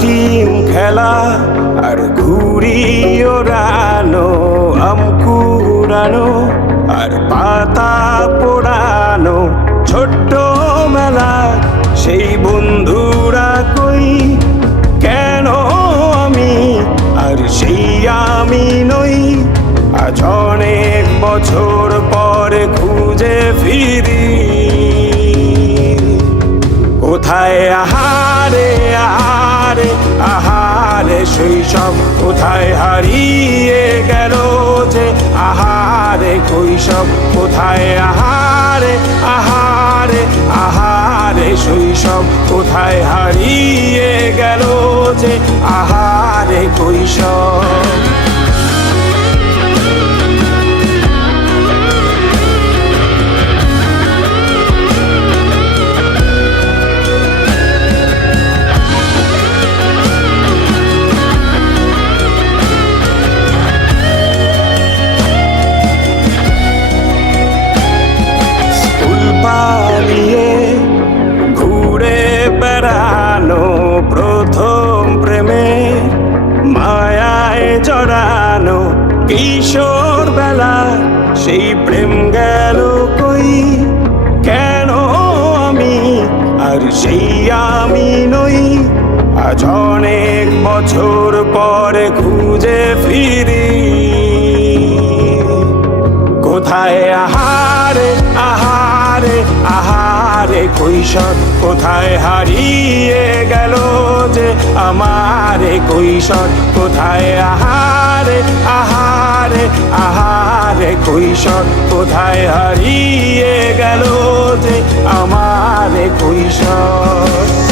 Team খেলা আর ঘুড়ি ওড়ানো, আম কুড়ানো আর পাতা পোড়ানো, ছোট্ট মেলা সেই বন্ধুরা কই, কেন আমি আর সেই আমি নই। আজ অনেক বছর পরে খুঁজে ফিরি, কোথায় আহারে আহারে আহারে শৈশব, কোথায় হারিয়ে গেল যে আহারে কৈশব, কোথায় আহারে আহারে আহারে শৈশব, কোথায় হারিয়ে গেল যে আহারে কৈশব। পালিয়ে ঘুরে বেড়ানো, প্রথম প্রেমে মায়ায় জড়ানো, কিশোর বেলা সেই প্রেম গেল কই, কেন আমি আর সেই আমি নই। আজ অনেক বছর পরে খুঁজে ফিরি, কোথায় আহারে আহারে আহারে কৈশোর, কোথায় হারিয়ে গেল যে আমারে কৈশোর, কোথায় আহারে আহারে আহারে কৈশোর, কোথায় হারিয়ে গেল যে আমারে কৈশোর।